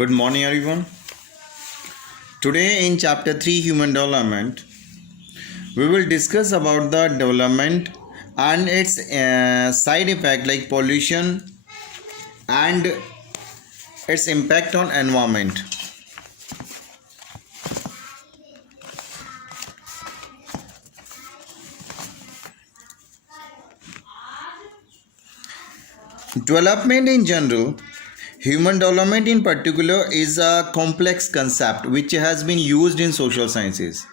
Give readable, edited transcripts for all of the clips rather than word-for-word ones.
Good morning, everyone. Today, in Chapter 3 Human Development, we will discuss about the development and its side effect like pollution and its impact on environment. Development in general, human development in particular, is a complex concept which has been used in social sciences.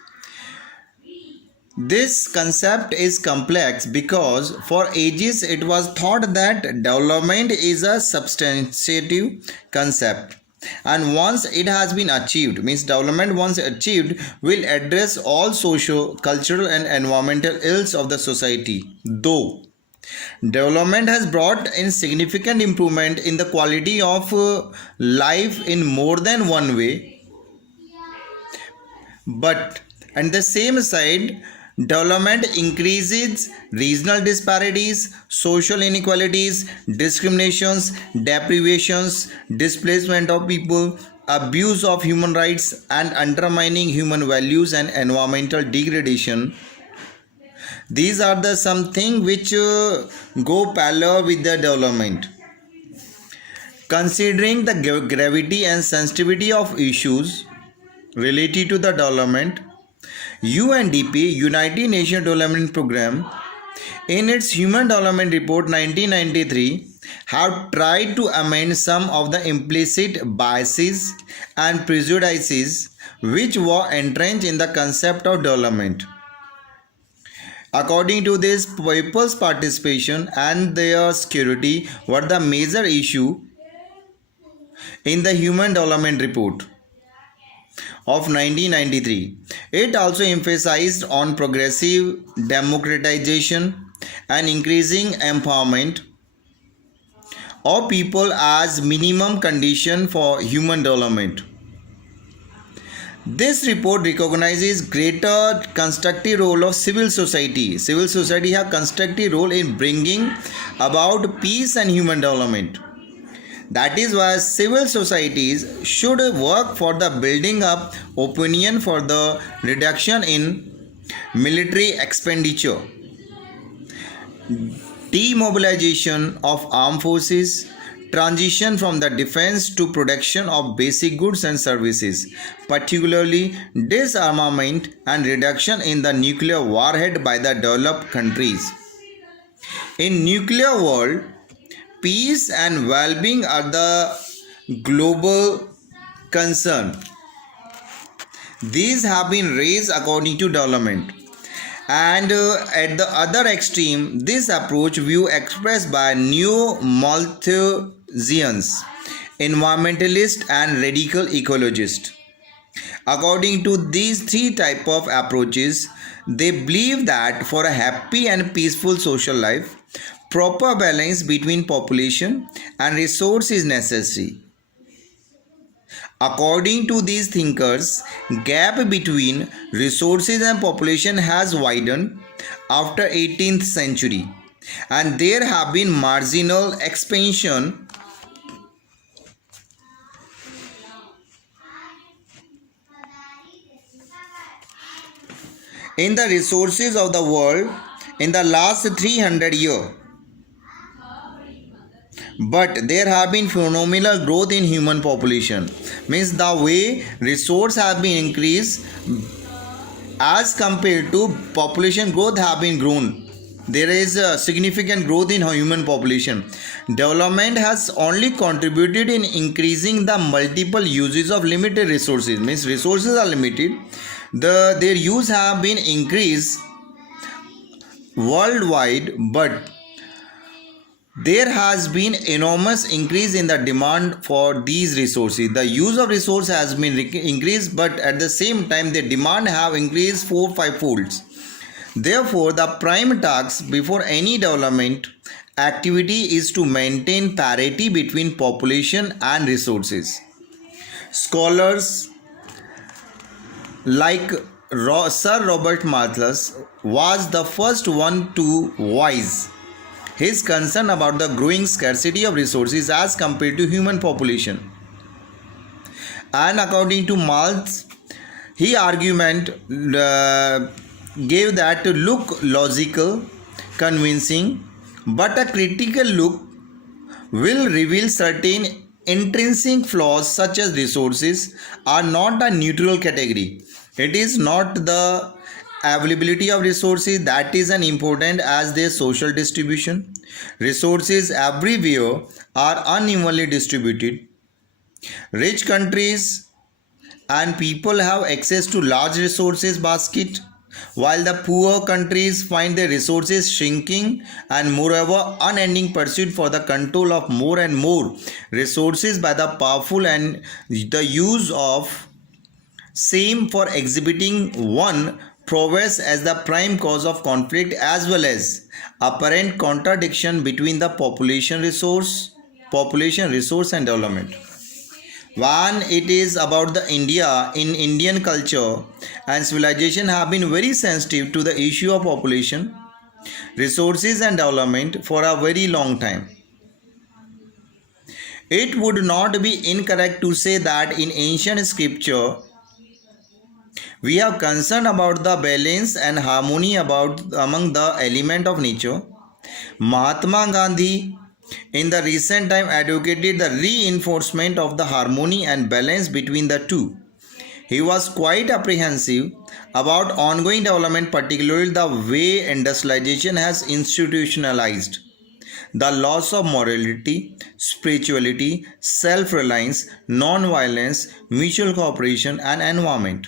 This concept is complex because for ages it was thought that development is a substantive concept, and once it has been achieved, means development once achieved will address all socio cultural and environmental ills of the society. Though development has brought in significant improvement in the quality of life in more than one way, but at the same side, development increases regional disparities, social inequalities, discriminations, deprivations, displacement of people, abuse of human rights, and undermining human values and environmental degradation. These are the something which go parallel with the development. Considering the gravity and sensitivity of issues related to the development, UNDP, United Nations Development Programme, in its Human Development Report 1993, have tried to amend some of the implicit biases and prejudices which were entrenched in the concept of development. According to this, people's participation and their security were the major issue in the Human Development Report of 1993. It also emphasized on progressive democratization and increasing empowerment of people as minimum condition for human development. This report recognizes greater constructive role of civil society. Civil society has constructive role in bringing about peace and human development. That is why civil societies should work for the building up opinion for the reduction in military expenditure, demobilization of armed forces, transition from the defense to production of basic goods and services, particularly disarmament and reduction in the nuclear warhead by the developed countries. In nuclear world, peace and well-being are the global concern. These have been raised according to development. And at the other extreme, this approach view expressed by new Malthusians, environmentalists and radical ecologists. According to these three types of approaches, they believe that for a happy and peaceful social life, proper balance between population and resource is necessary. According to these thinkers, gap between resources and population has widened after 18th century, and there have been marginal expansion in the resources of the world in the last 300 years. But there have been phenomenal growth in human population, means the way resource have been increased as compared to population growth have been grown. There is a significant growth in human population. Development has only contributed in increasing the multiple uses of limited resources, means resources are limited. Their use have been increased worldwide, but there has been enormous increase in the demand for these resources. The use of resource has been increased, but at the same time the demand have increased 4-5 folds. Therefore, the prime task before any development activity is to maintain parity between population and resources. Scholars like Sir Robert Malthus was the first one to voice his concern about the growing scarcity of resources as compared to human population. And according to Maltz, he argument gave that to look logical, convincing, but a critical look will reveal certain intrinsic flaws such as resources are not a neutral category. It is not the availability of resources that is an important as their social distribution. Resources everywhere are unevenly distributed. Rich countries and people have access to large resources basket while the poor countries find their resources shrinking and moreover unending pursuit for the control of more and more resources by the powerful and the use of same for exhibiting one prowess as the prime cause of conflict as well as apparent contradiction between the population resource and development. One, it is about the India in Indian culture and civilization have been very sensitive to the issue of population, resources and development for a very long time. It would not be incorrect to say that in ancient scripture we have concern about the balance and harmony about among the element of nature. Mahatma Gandhi in the recent time advocated the reinforcement of the harmony and balance between the two. He was quite apprehensive about ongoing development, particularly the way industrialization has institutionalized the loss of morality, spirituality, self-reliance, non-violence, mutual cooperation and environment.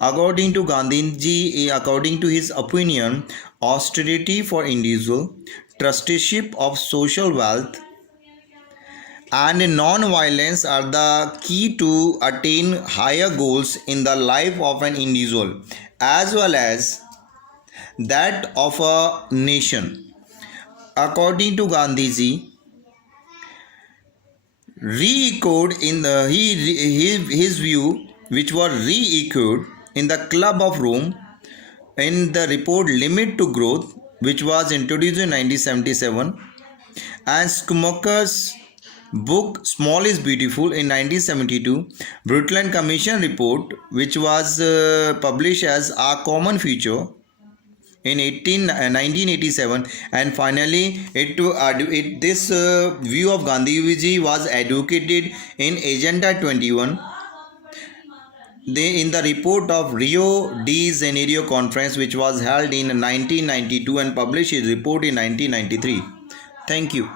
According to Gandhiji, according to his opinion, austerity for individual, trusteeship of social wealth and non-violence are the key to attain higher goals in the life of an individual as well as that of a nation. According to Gandhiji, re-echoed in the his view, which was re-echoed in the Club of Rome in the report Limit to Growth, which was introduced in 1977, and Schumacher's book Small is Beautiful in 1972, Brundtland Commission report, which was published as Our Common Future in 1987, and finally this view of Gandhiji was advocated in Agenda 21 in the report of Rio de Janeiro conference, which was held in 1992 and published his report in 1993. Thank you.